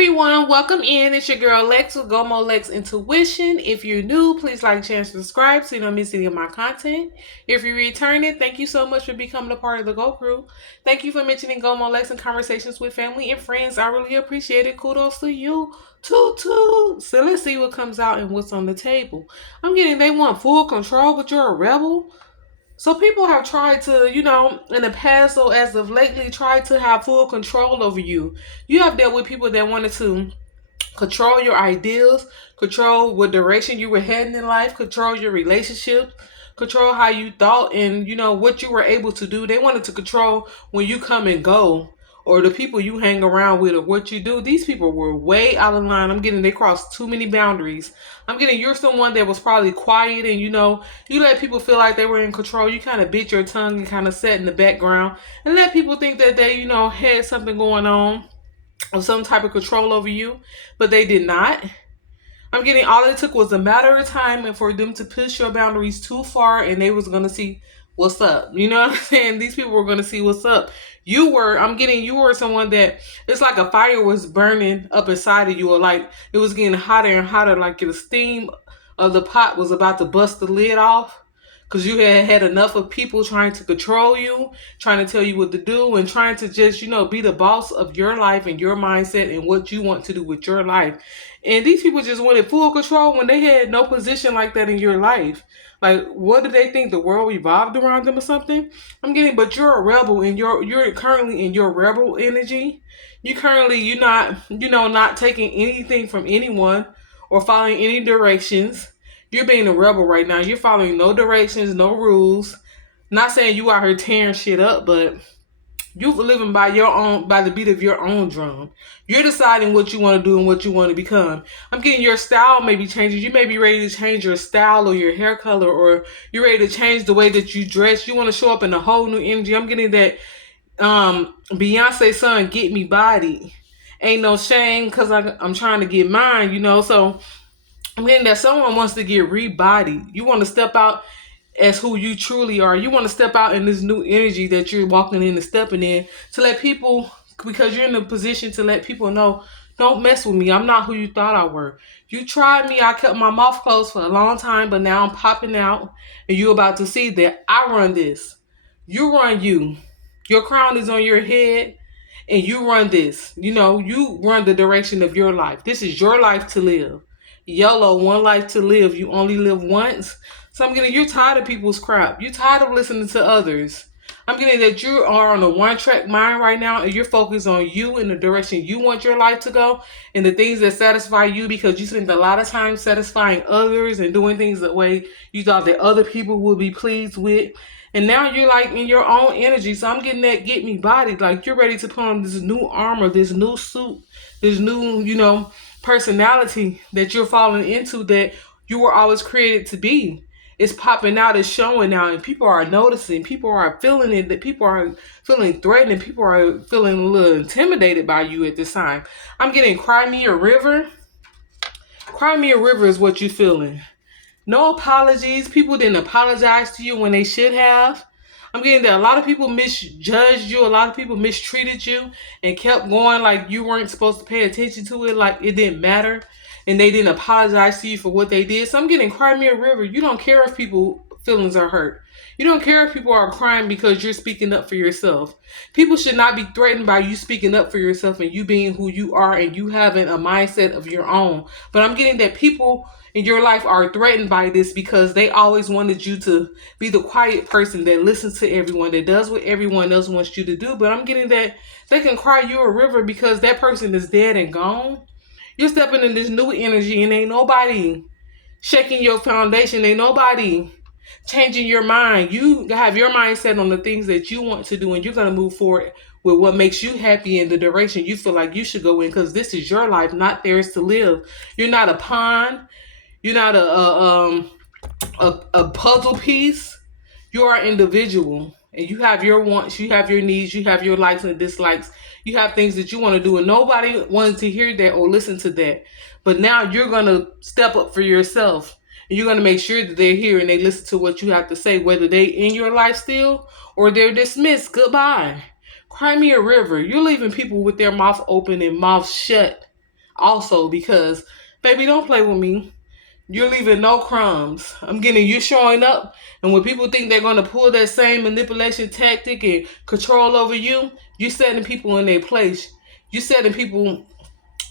everyone, welcome in. It's your girl Lex with Gomo Lex Intuition. If you're new, please like, share, and subscribe so you don't miss any of my content. If you return it, thank you so much for becoming a part of the Go Crew. Thank you for mentioning Gomo Lex in conversations with family and friends. I really appreciate it. Kudos to you. Toot toot. So let's see what comes out and what's on the table. I'm getting they want full control, but you're a rebel. So people have tried to, in the past or as of lately, tried to have full control over you. You have dealt with people that wanted to control your ideals, control what direction you were heading in life, control your relationships, control how you thought and, what you were able to do. They wanted to control when you come and go or the people you hang around with or what you do. These people were way out of line. I'm getting they crossed too many boundaries. I'm getting you're someone that was probably quiet and you let people feel like they were in control. You kind of bit your tongue and kind of sat in the background and let people think that they, had something going on or some type of control over you, but they did not. I'm getting all it took was a matter of time and for them to push your boundaries too far and they was going to see what's up. You know what I'm saying? These people were going to see what's up. You were someone that it's like a fire was burning up inside of you or like it was getting hotter and hotter like the steam of the pot was about to bust the lid off. Because you had enough of people trying to control you, trying to tell you what to do, and trying to just, be the boss of your life and your mindset and what you want to do with your life. And these people just wanted full control when they had no position like that in your life. Like, what do they think? The world revolved around them or something? But you're a rebel and you're currently in your rebel energy. You're not taking anything from anyone or following any directions. You're being a rebel right now. You're following no directions, no rules. Not saying you out here tearing shit up, but you living by the beat of your own drum. You're deciding what you want to do and what you want to become. I'm getting your style may be changing. You may be ready to change your style or your hair color, or you're ready to change the way that you dress. You want to show up in a whole new energy. I'm getting that Beyonce song, "Get Me Body." Ain't no shame because I'm trying to get mine, So I'm getting that someone wants to get rebodied. You want to step out as who you truly are. You want to step out in this new energy that you're walking in and stepping in to let people, because you're in a position to let people know, don't mess with me. I'm not who you thought I were. You tried me. I kept my mouth closed for a long time, but now I'm popping out and you're about to see that I run this. You run you. Your crown is on your head and you run this. You run the direction of your life. This is your life to live. YOLO, one life to live. You only live once. So I'm getting you're tired of people's crap. You're tired of listening to others. I'm getting that you are on a one-track mind right now and you're focused on you and the direction you want your life to go and the things that satisfy you because you spend a lot of time satisfying others and doing things the way you thought that other people would be pleased with. And now you're like in your own energy. So I'm getting that get me body. Like you're ready to put on this new armor, this new suit, this new, personality that you're falling into that you were always created to be. It's popping out, it's showing out, and people are noticing, people are feeling it, that people are feeling threatened, and people are feeling a little intimidated by you at this time. I'm getting Cry Me a River. Cry Me a River is what you're feeling. No apologies. People didn't apologize to you when they should have. I'm getting that a lot of people misjudged you. A lot of people mistreated you and kept going like you weren't supposed to pay attention to it, like it didn't matter. And they didn't apologize to you for what they did. So I'm getting Cry Me a River. You don't care if people's feelings are hurt. You don't care if people are crying because you're speaking up for yourself. People should not be threatened by you speaking up for yourself and you being who you are and you having a mindset of your own. But I'm getting that people in your life are threatened by this because they always wanted you to be the quiet person that listens to everyone, that does what everyone else wants you to do. But I'm getting that they can cry you a river because that person is dead and gone. You're stepping in this new energy and ain't nobody shaking your foundation. Ain't nobody changing your mind. You have your mindset on the things that you want to do and you're going to move forward with what makes you happy in the direction you feel like you should go in because this is your life, not theirs to live. You're not a pawn. You're not a puzzle piece. You are an individual. And you have your wants, you have your needs, you have your likes and dislikes. You have things that you want to do. And nobody wanted to hear that or listen to that. But now you're going to step up for yourself. And you're going to make sure that they're here and they listen to what you have to say. Whether they in your life still or they're dismissed. Goodbye. Cry me a river. You're leaving people with their mouth open and mouth shut. also because, baby, don't play with me. You're leaving no crumbs. I'm getting you showing up, and when people think they're gonna pull that same manipulation tactic and control over you, you setting people in their place. You setting people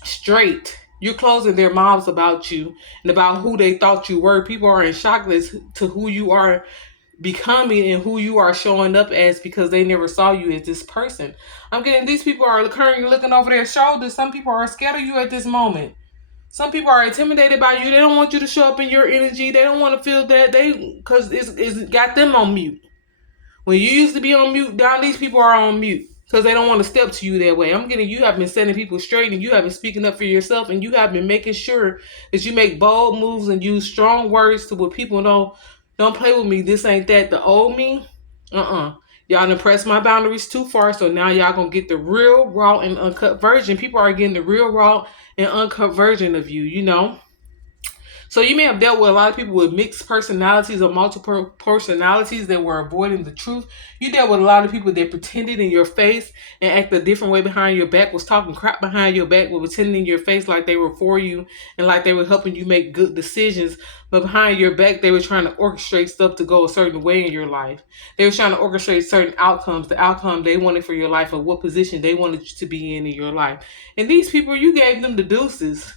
straight. You're closing their mouths about you and about who they thought you were. People are in shock as to who you are becoming and who you are showing up as because they never saw you as this person. I'm getting these people are currently looking over their shoulders. Some people are scared of you at this moment. Some people are intimidated by you. They don't want you to show up in your energy. They don't want to feel that because it's got them on mute. When you used to be on mute, now these people are on mute because they don't want to step to you that way. I'm getting you have been setting people straight and you have been speaking up for yourself and you have been making sure that you make bold moves and use strong words to where people don't play with me. This ain't that. The old me, y'all done pressed my boundaries too far, so now y'all gonna get the real, raw, and uncut version. People are getting the real, raw, and uncut version of you, you know? So you may have dealt with a lot of people with mixed personalities or multiple personalities that were avoiding the truth. You dealt with a lot of people that pretended in your face and acted a different way behind your back, was talking crap behind your back, were pretending in your face like they were for you and like they were helping you make good decisions. But behind your back, they were trying to orchestrate stuff to go a certain way in your life. They were trying to orchestrate certain outcomes, the outcome they wanted for your life or what position they wanted you to be in your life. And these people, you gave them the deuces.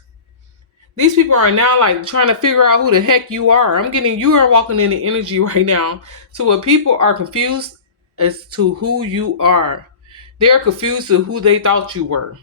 These people are now like trying to figure out who the heck you are. I'm getting you are walking in the energy right now to where people are confused as to who you are. They're confused to who they thought you were.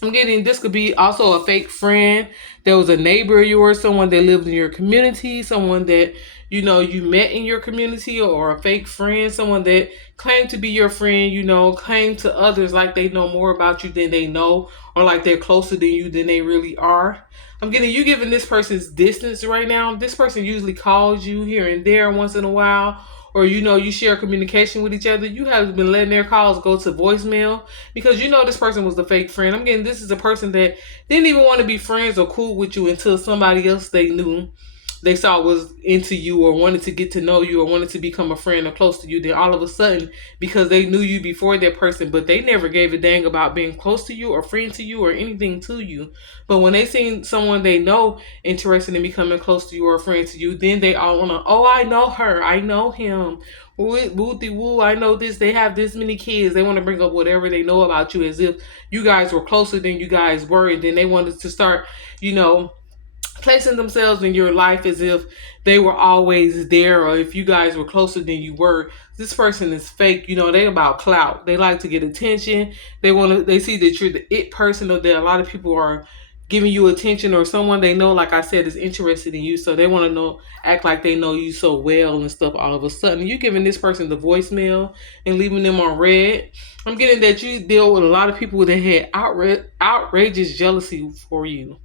I'm getting this could be also a fake friend. There was a neighbor of yours, someone that lived in your community, someone that you met in your community, or a fake friend, someone that claimed to be your friend, claimed to others like they know more about you than they know, or like they're closer than you than they really are. I'm getting you giving this person's distance right now. This person usually calls you here and there once in a while, or you share communication with each other. You have been letting their calls go to voicemail because this person was the fake friend. I'm getting this is a person that didn't even want to be friends or cool with you until somebody else they knew they saw was into you or wanted to get to know you or wanted to become a friend or close to you. Then all of a sudden, because they knew you before that person, but they never gave a dang about being close to you or friend to you or anything to you. But when they seen someone they know interested in becoming close to you or a friend to you, then they all want to, oh, I know her, I know him. Woo, I know this. They have this many kids. They want to bring up whatever they know about you as if you guys were closer than you guys were. And then they wanted to start, placing themselves in your life as if they were always there or if you guys were closer than you were. This person is fake. They about clout. They like to get attention. They see that you're the it person or that a lot of people are giving you attention or someone they know, like I said, is interested in you. So they want to act like they know you so well and stuff. All of a sudden, you're giving this person the voicemail and leaving them on red. I'm getting that you deal with a lot of people that had outrageous jealousy for you.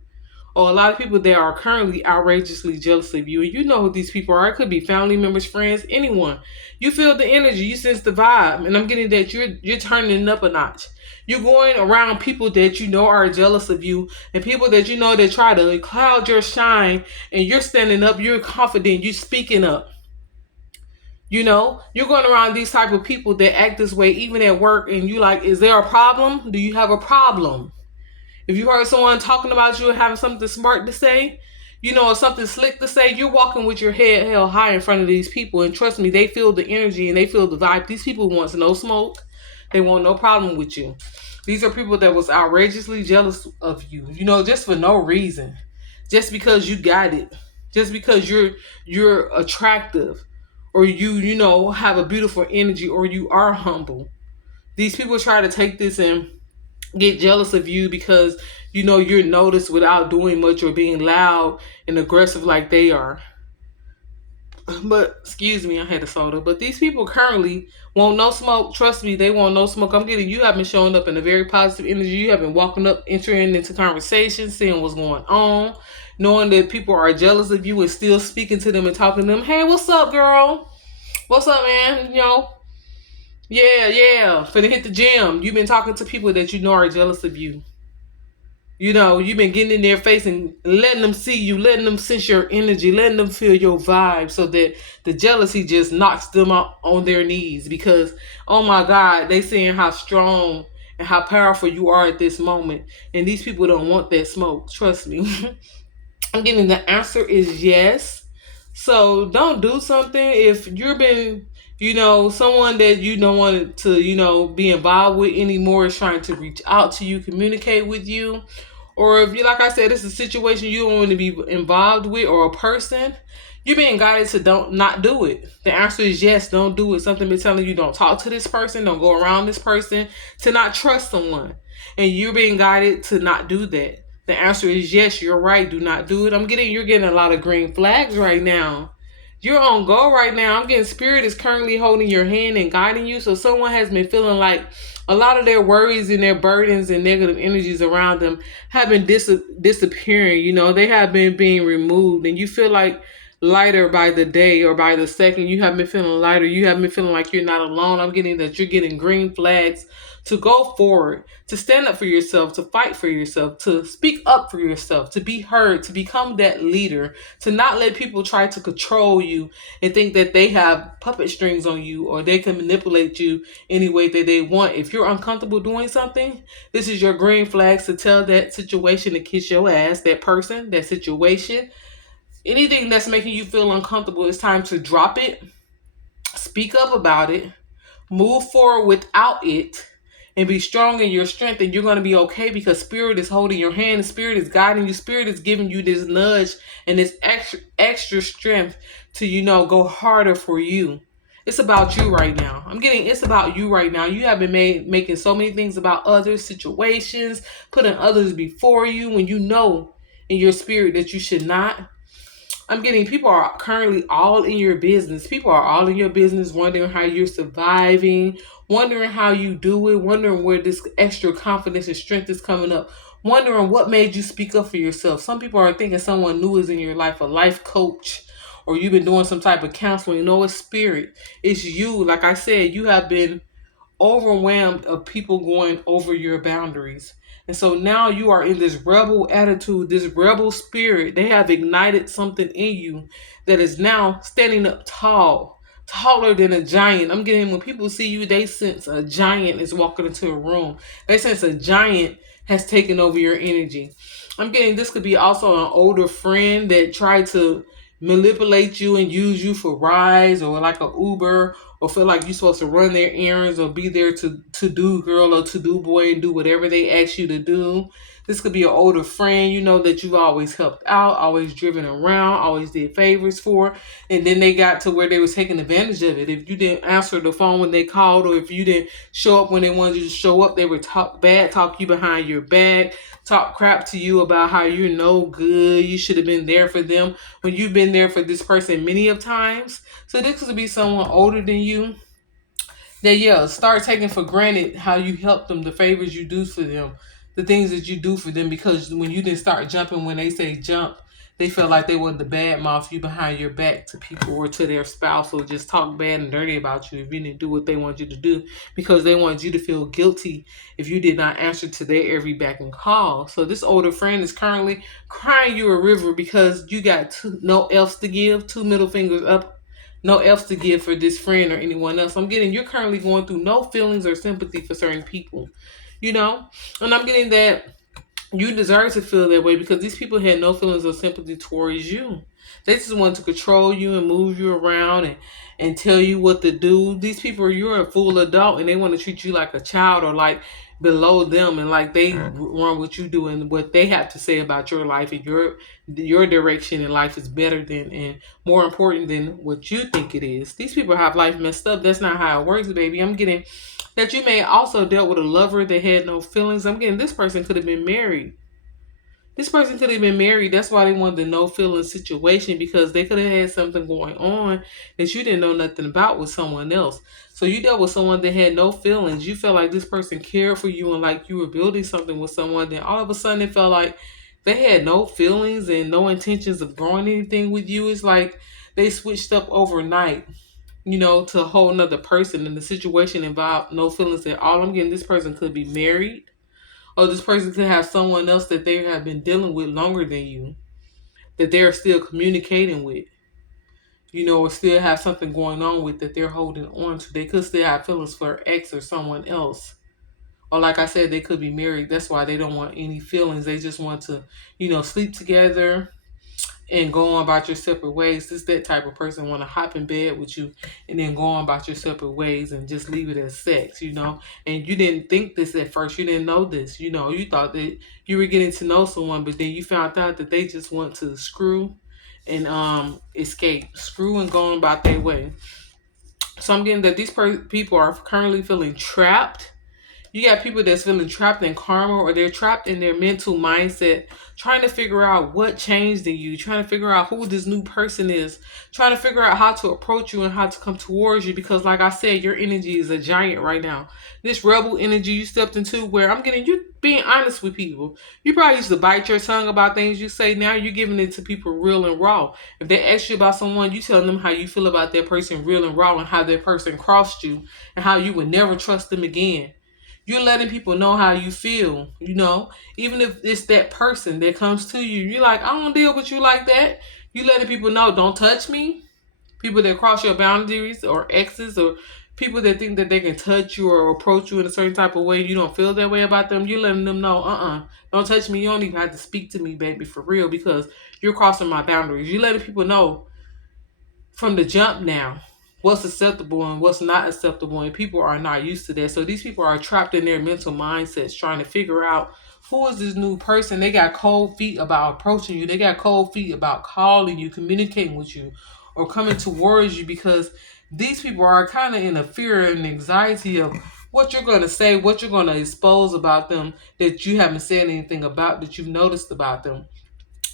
Or a lot of people that are currently outrageously jealous of you. And you know who these people are. It could be family members, friends, anyone. You feel the energy. You sense the vibe. And I'm getting that you're turning it up a notch. You're going around people that you know are jealous of you and people that you know that try to cloud your shine, and you're standing up, you're confident, you're speaking up. You're going around these type of people that act this way even at work, and you like, is there a problem? Do you have a problem? If you heard someone talking about you and having something smart to say, or something slick to say, you're walking with your head held high in front of these people. And trust me, they feel the energy and they feel the vibe. These people want no smoke. They want no problem with you. These are people that was outrageously jealous of you, just for no reason. Just because you got it. Just because you're attractive, or you have a beautiful energy, or you are humble. These people try to take this and get jealous of you because you're noticed without doing much or being loud and aggressive like they are. But excuse me, I had a soda. But these people currently want no smoke. Trust me, they want no smoke. I'm getting you have been showing up in a very positive energy. You have been walking up, entering into conversations, seeing what's going on, knowing that people are jealous of you and still speaking to them and talking to them. Hey, what's up, girl? What's up, man? Yeah. Finna hit the gym. You've been talking to people that you know are jealous of you. You've been getting in their face and letting them see you, letting them sense your energy, letting them feel your vibe so that the jealousy just knocks them out on their knees because, oh my God, they seeing how strong and how powerful you are at this moment. And these people don't want that smoke. Trust me. I'm getting the answer is yes. So don't do something if you've been, someone that you don't want to, be involved with anymore is trying to reach out to you, communicate with you. Or if you, like I said, it's a situation you don't want to be involved with or a person, you're being guided to don't not do it. The answer is yes, don't do it. Something been telling you don't talk to this person, don't go around this person, to not trust someone. And you're being guided to not do that. The answer is yes, you're right, do not do it. You're getting a lot of green flags right now. You're on go right now. I'm getting spirit is currently holding your hand and guiding you. So someone has been feeling like a lot of their worries and their burdens and negative energies around them have been disappearing. They have been being removed, and you feel like lighter by the day or by the second. You have been feeling lighter. You have been feeling like you're not alone. I'm getting that you're getting green flags to go forward, to stand up for yourself, to fight for yourself, to speak up for yourself, to be heard, to become that leader, to not let people try to control you and think that they have puppet strings on you or they can manipulate you any way that they want. If you're uncomfortable doing something, this is your green flags to tell that situation to kiss your ass, that person, that situation. Anything that's making you feel uncomfortable, it's time to drop it, speak up about it, move forward without it, and be strong in your strength, and you're going to be okay because spirit is holding your hand, spirit is guiding you, spirit is giving you this nudge and this extra strength to go harder for you. It's about you right now. It's about you right now. You have been making so many things about other situations, putting others before you when you know in your spirit that you should not. I'm getting people are currently all in your business. People are all in your business, wondering how you're surviving, wondering how you do it, wondering where this extra confidence and strength is coming up, wondering what made you speak up for yourself. Some people are thinking someone new is in your life, a life coach, or you've been doing some type of counseling. It's spirit. It's you. Like I said, you have been overwhelmed of people going over your boundaries. And so now you are in this rebel attitude, this rebel spirit. They have ignited something in you that is now standing up tall, taller than a giant. I'm getting when people see you, they sense a giant is walking into a room. They sense a giant has taken over your energy. I'm getting this could be also an older friend that tried to manipulate you and use you for rides or like a Uber or feel like you're supposed to run their errands or be there to do girl or to do boy and do whatever they ask you to do. This could be an older friend, that you've always helped out, always driven around, always did favors for, and then they got to where they was taking advantage of it. If you didn't answer the phone when they called, or if you didn't show up when they wanted you to show up, they would talk you behind your back, talk crap to you about how you're no good, you should have been there for them when you've been there for this person many of times. So this could be someone older than you that start taking for granted how you help them, the favors you do for them, the things that you do for them, because when you didn't start jumping when they say jump, they felt like they wanted to bad mouth you behind your back to people or to their spouse, or just talk bad and dirty about you if you didn't do what they want you to do, because they want you to feel guilty if you did not answer to their every back and call. So this older friend is currently crying you a river because you got no else to give, two middle fingers up, no else to give for this friend or anyone else. I'm getting you're currently going through no feelings or sympathy for certain people, and I'm getting that you deserve to feel that way because these people had no feelings of sympathy towards you. They just want to control you and move you around and tell you what to do. These people, you're a full adult and they want to treat you like a child or like below them, and like they run what you do and what they have to say about your life, and your direction in life is better than and more important than what you think it is. These people have life messed up. That's not how it works, baby. I'm getting that you may also dealt with a lover that had no feelings. I'm getting this person could have been married. This person could have been married. That's why they wanted the no feeling situation, because they could have had something going on that you didn't know nothing about with someone else. So you dealt with someone that had no feelings. You felt like this person cared for you and like you were building something with someone. Then all of a sudden it felt like they had no feelings and no intentions of growing anything with you. It's like they switched up overnight, to a whole nother person, and the situation involved no feelings at all. I'm getting this person could be married, or this person could have someone else that they have been dealing with longer than you, that they're still communicating with, or still have something going on with that they're holding on to. They could still have feelings for ex or someone else, Or like I said, they could be married. That's why they don't want any feelings. They just want to, sleep together and go on about your separate ways. This that type of person want to hop in bed with you and then go on about your separate ways and just leave it as sex. And you didn't think this at first. You didn't know this. You thought that you were getting to know someone, but then you found out that they just want to screw and escape, screw and go on about their way. So I'm getting that these people are currently feeling trapped. You got people that's feeling trapped in karma, or they're trapped in their mental mindset, trying to figure out what changed in you, trying to figure out who this new person is, trying to figure out how to approach you and how to come towards you. Because like I said, your energy is a giant right now. This rebel energy you stepped into, where I'm getting you being honest with people. You probably used to bite your tongue about things you say. Now you're giving it to people real and raw. If they ask you about someone, you tell them how you feel about that person real and raw, and how that person crossed you and how you would never trust them again. You're letting people know how you feel. Even if it's that person that comes to you, you're like, I don't deal with you like that. You letting people know, don't touch me. People that cross your boundaries, or exes, or people that think that they can touch you or approach you in a certain type of way, you don't feel that way about them. You're letting them know, don't touch me. You don't even have to speak to me, baby, for real, because you're crossing my boundaries. You're letting people know from the jump now what's acceptable and what's not acceptable, and people are not used to that. So these people are trapped in their mental mindsets, trying to figure out who is this new person. They got cold feet about approaching you. They got cold feet about calling you, communicating with you, or coming towards you, because these people are kind of in a fear and anxiety of what you're going to say, what you're going to expose about them that you haven't said anything about, that you've noticed about them.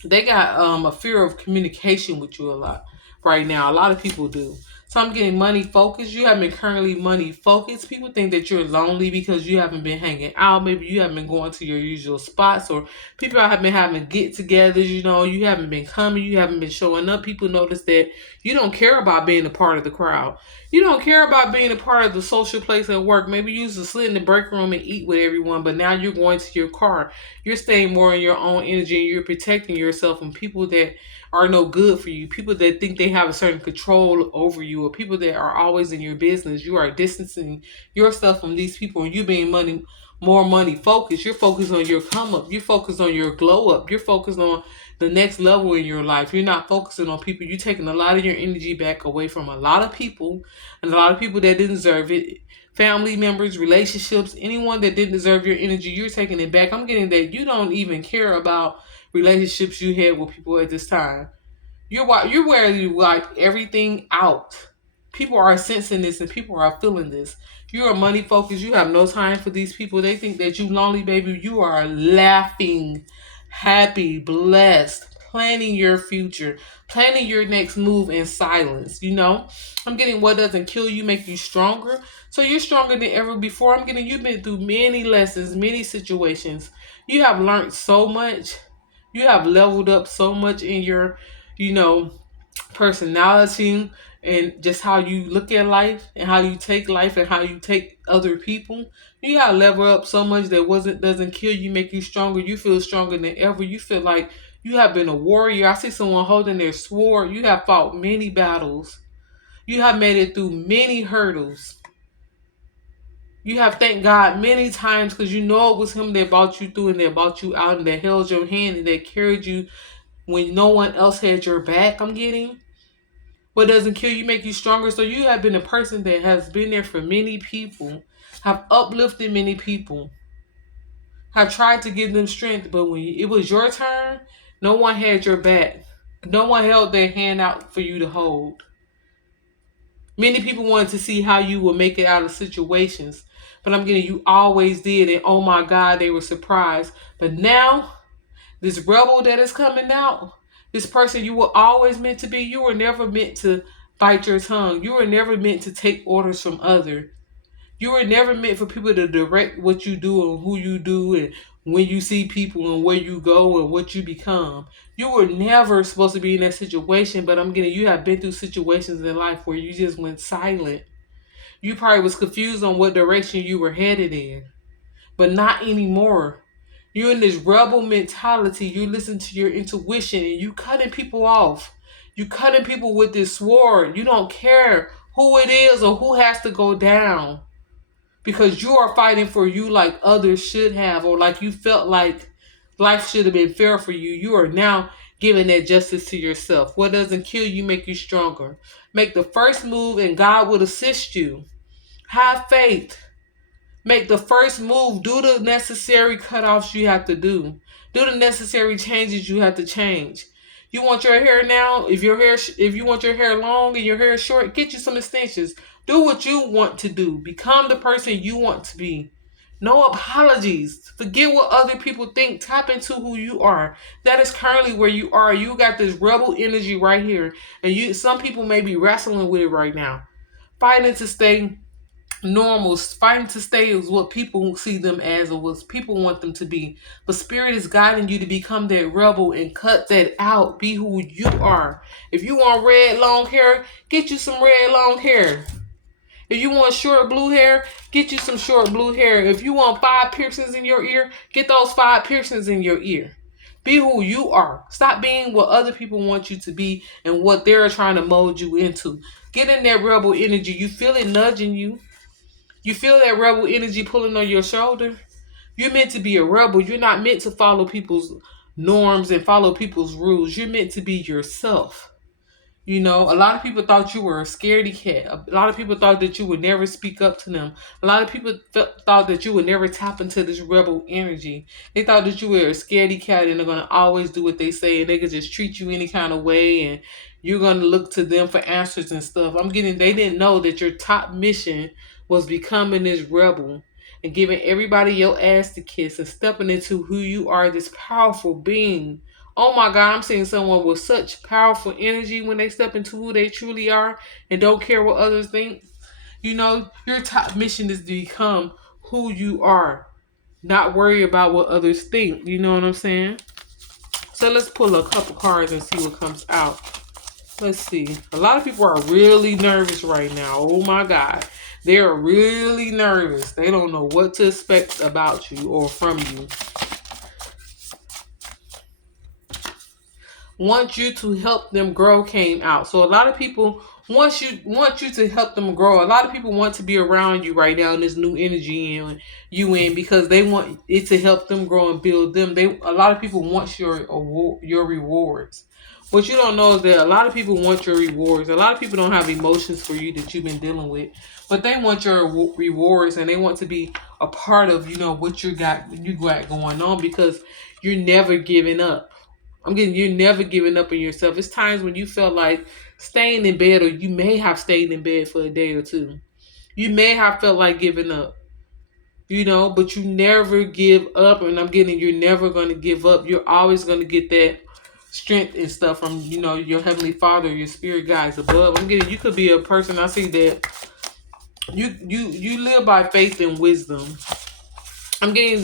They got a fear of communication with you a lot right now. A lot of people do. So I'm getting money focused. You haven't been currently money focused. People think that you're lonely because you haven't been hanging out. Maybe you haven't been going to your usual spots, or people have been having get-togethers. You haven't been coming. You haven't been showing up. People notice that you don't care about being a part of the crowd. You don't care about being a part of the social place at work. Maybe you used to sit in the break room and eat with everyone, but now you're going to your car. You're staying more in your own energy, and you're protecting yourself from people that are no good for you, people that think they have a certain control over you, or people that are always in your business. You are distancing yourself from these people, and you being more money focused. You're focused on your come up. You're focused on your glow up. You're focused on the next level in your life. You're not focusing on people. You're taking a lot of your energy back away from a lot of people, and a lot of people that didn't deserve it. Family members, relationships, anyone that didn't deserve your energy, you're taking it back. I'm getting that you don't even care about relationships you had with people at this time. You're where you wipe everything out. People are sensing this and people are feeling this. You are money focused. You have no time for these people. They think that you lonely, baby. You are laughing, happy, blessed, planning your future, planning your next move in silence. I'm getting what doesn't kill you make you stronger. So you're stronger than ever before. I'm getting you've been through many lessons, many situations. You have learned so much. You have leveled up so much in your, you know, personality, and just how you look at life and how you take life and how you take other people. You gotta level up so much that wasn't doesn't kill you, make you stronger. You feel stronger than ever. You feel like you have been a warrior. I see someone holding their sword. You have fought many battles. You have made it through many hurdles. You have thanked God many times, because you know it was Him that brought you through and that brought you out and that held your hand and that carried you when no one else had your back. I'm getting what doesn't kill you make you stronger. So you have been a person that has been there for many people, have uplifted many people, have tried to give them strength, but when it was your turn, no one had your back. No one held their hand out for you to hold. Many people wanted to see how you would make it out of situations, but I'm getting you always did, and oh my God, they were surprised. But now, this rebel that is coming out, this person you were always meant to be, you were never meant to bite your tongue. You were never meant to take orders from others. You were never meant for people to direct what you do and who you do and when you see people and where you go and what you become. You were never supposed to be in that situation, but I'm getting you have been through situations in life where you just went silent. You probably was confused on what direction you were headed in, but not anymore. You're in this rebel mentality. You listen to your intuition and you cutting people off. You cutting people with this sword. You don't care who it is or who has to go down. because you are fighting for you like others should have, or like you felt like life should have been fair for you. You are now giving that justice to yourself. What doesn't kill you make you stronger. Make the first move and God will assist you. Have faith. Make the first move. Do the necessary cutoffs you have to do. Do the necessary changes you have to change. You want your hair now? If you want your hair long and your hair short, get you some extensions. Do what you want to do. Become the person you want to be. No apologies. Forget what other people think. Tap into who you are. That is currently where you are. You got this rebel energy right here, and some people may be wrestling with it right now, fighting to stay normal, fighting to stay is what people see them as or what people want them to be. But spirit is guiding you to become that rebel and cut that out. Be who you are. If you want red long hair, get you some red long hair. If you want short blue hair, get you some short blue hair. If you want 5 piercings in your ear, get those 5 piercings in your ear. Be who you are. Stop being what other people want you to be and what they're trying to mold you into. Get in that rebel energy. You feel it nudging you. You feel that rebel energy pulling on your shoulder. You're meant to be a rebel. You're not meant to follow people's norms and follow people's rules. You're meant to be yourself. You know, a lot of people thought you were a scaredy cat. A lot of people thought that you would never speak up to them. A lot of people thought that you would never tap into this rebel energy. They thought that you were a scaredy cat and they're going to always do what they say and they could just treat you any kind of way and you're going to look to them for answers and stuff. They didn't know that your top mission was becoming this rebel and giving everybody your ass to kiss and stepping into who you are, this powerful being. Oh my God, I'm seeing someone with such powerful energy when they step into who they truly are and don't care what others think. You know, your top mission is to become who you are, not worry about what others think. You know what I'm saying? So let's pull a couple cards and see what comes out. Let's see. A lot of people are really nervous right now. Oh my God. They are really nervous. They don't know what to expect about you or from you. Want you to help them grow came out. So a lot of people want you to help them grow. A lot of people want to be around you right now in this new energy and you in because they want it to help them grow and build them. A lot of people want your rewards. What you don't know is that a lot of people want your rewards. A lot of people don't have emotions for you that you've been dealing with, but they want your rewards and they want to be a part of what you got going on because you're never giving up. You're never giving up on yourself. It's times when you felt like staying in bed, or you may have stayed in bed for a day or two. You may have felt like giving up, but you never give up. And you're never going to give up. You're always going to get that strength and stuff from, your Heavenly Father, your spirit guides above. You could be a person, I see that you live by faith and wisdom. I'm getting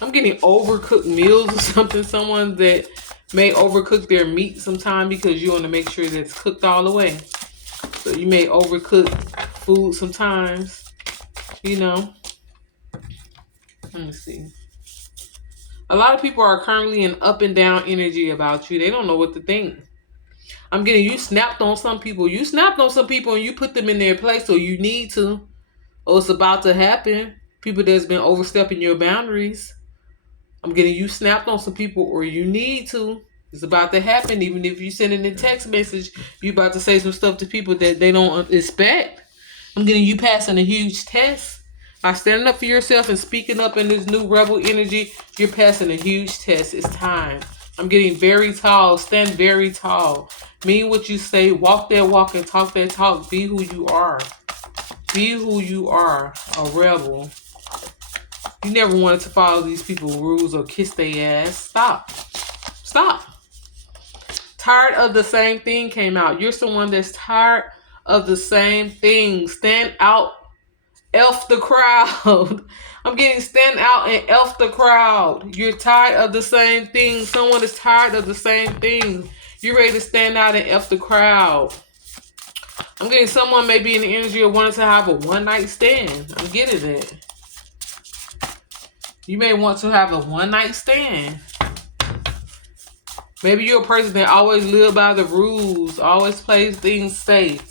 overcooked meals or something. Someone that may overcook their meat sometime because you want to make sure that it's cooked all the way. So you may overcook food sometimes, Let me see. A lot of people are currently in up and down energy about you. They don't know what to think. You snapped on some people. You snapped on some people and you put them in their place, so you need to. Or it's about to happen. People that's been overstepping your boundaries. You snapped on some people, or you need to. It's about to happen. Even if you send in a text message, you about to say some stuff to people that they don't expect. You passing a huge test. By standing up for yourself and speaking up in this new rebel energy, you're passing a huge test. It's time. I'm getting very tall. Stand very tall. Mean what you say. Walk that walk and talk that talk. Be who you are. Be who you are. A rebel. You never wanted to follow these people's rules or kiss their ass. Stop. Tired of the same thing came out. You're someone that's tired of the same thing. Stand out. Elf the crowd. Stand out and elf the crowd. You're tired of the same thing. Someone is tired of the same thing. You're ready to stand out and elf the crowd. Someone may be in the energy of wanting to have a one-night stand. I'm getting it. You may want to have a one-night stand. Maybe you're a person that always live by the rules, always plays things safe.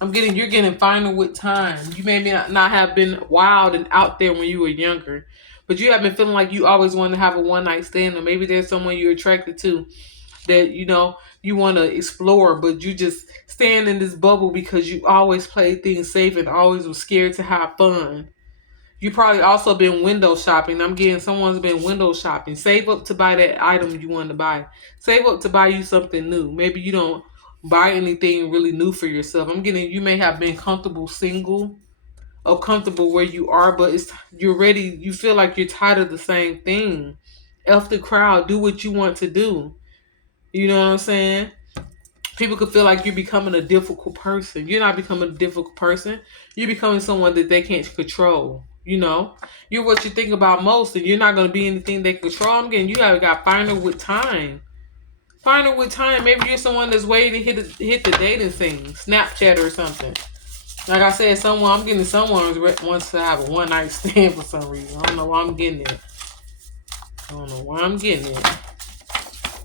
I'm getting you're getting finer with time. You may not have been wild and out there when you were younger, but you have been feeling like you always wanted to have a one night stand, or maybe there's someone you're attracted to that you want to explore, but you just stand in this bubble because you always played things safe and always was scared to have fun. You probably also been window shopping. I'm getting someone's been window shopping. Save up to buy that item you want to buy. Save up to buy you something new. Maybe you don't buy anything really new for yourself. I'm getting you may have been comfortable single or comfortable where you are, but you're ready. You feel like you're tired of the same thing. F the crowd. Do what you want to do. You know what I'm saying? People could feel like you're becoming a difficult person. You're not becoming a difficult person. You're becoming someone that they can't control. You're what you think about most, and you're not going to be anything they control. I'm getting you have got finer with time. Finer with time. Maybe you're someone that's waiting to hit the dating scene, Snapchat or something. Like I said, I'm getting someone who wants to have a one night stand for some reason. I don't know why I'm getting it.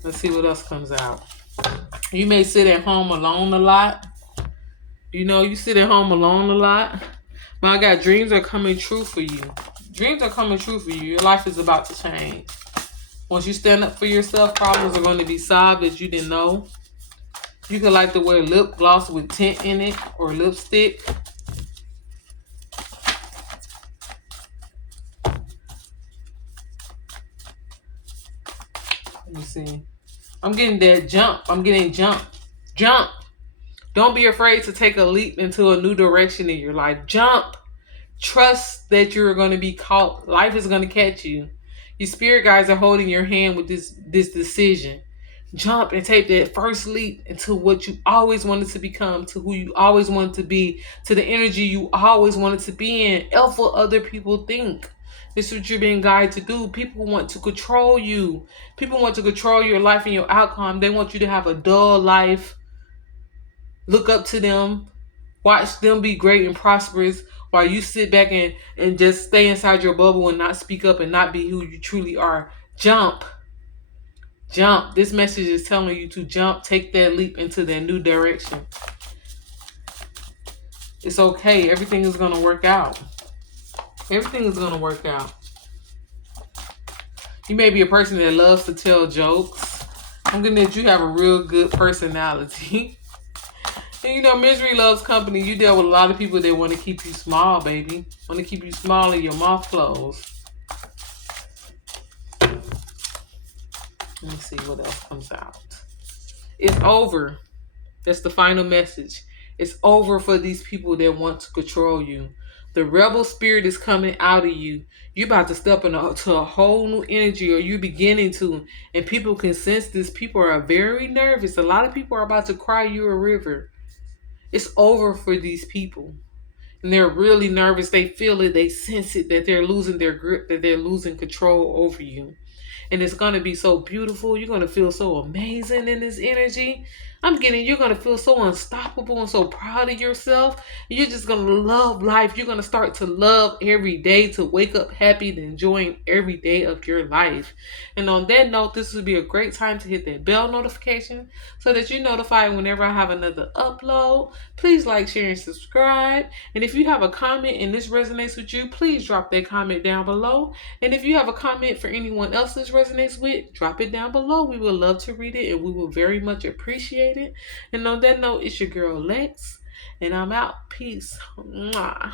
Let's see what else comes out. You may sit at home alone a lot. You sit at home alone a lot. My God, dreams are coming true for you. Dreams are coming true for you. Your life is about to change. Once you stand up for yourself, problems are going to be solved that you didn't know. You could like to wear lip gloss with tint in it or lipstick. Let me see. I'm getting that jump. I'm getting jump. Jump. Don't be afraid to take a leap into a new direction in your life. Jump. Trust that you're going to be caught. Life is going to catch you. Your spirit guides are holding your hand with this decision. Jump and take that first leap into what you always wanted to become, to who you always wanted to be, to the energy you always wanted to be in. F what other people think. This is what you're being guided to do. People want to control you. People want to control your life and your outcome. They want you to have a dull life. Look up to them. Watch them be great and prosperous while you sit back and just stay inside your bubble and not speak up and not be who you truly are. Jump. Jump. This message is telling you to jump. Take that leap into that new direction. It's okay. Everything is going to work out. Everything is going to work out. You may be a person that loves to tell jokes. I'm getting that you have a real good personality. And misery loves company. You deal with a lot of people that want to keep you small, baby. Want to keep you small and your mouth closed. Let me see what else comes out. It's over. That's the final message. It's over for these people that want to control you. The rebel spirit is coming out of you. You're about to step into a whole new energy, or you're beginning to, and people can sense this. People are very nervous. A lot of people are about to cry you a river. It's over for these people. And they're really nervous. They feel it. They sense it, that they're losing their grip, that they're losing control over you. And it's going to be so beautiful. You're going to feel so amazing in this energy. You're going to feel so unstoppable and so proud of yourself. You're just going to love life. You're going to start to love every day, to wake up happy and enjoying every day of your life. And on that note, this would be a great time to hit that bell notification so that you're notified whenever I have another upload. Please like, share, and subscribe. And if you have a comment and this resonates with you, please drop that comment down below. And if you have a comment for anyone else this resonates with, drop it down below. We would love to read it and we will very much appreciate it. And on that note, it's your girl Lex, and I'm out. Peace. Mwah.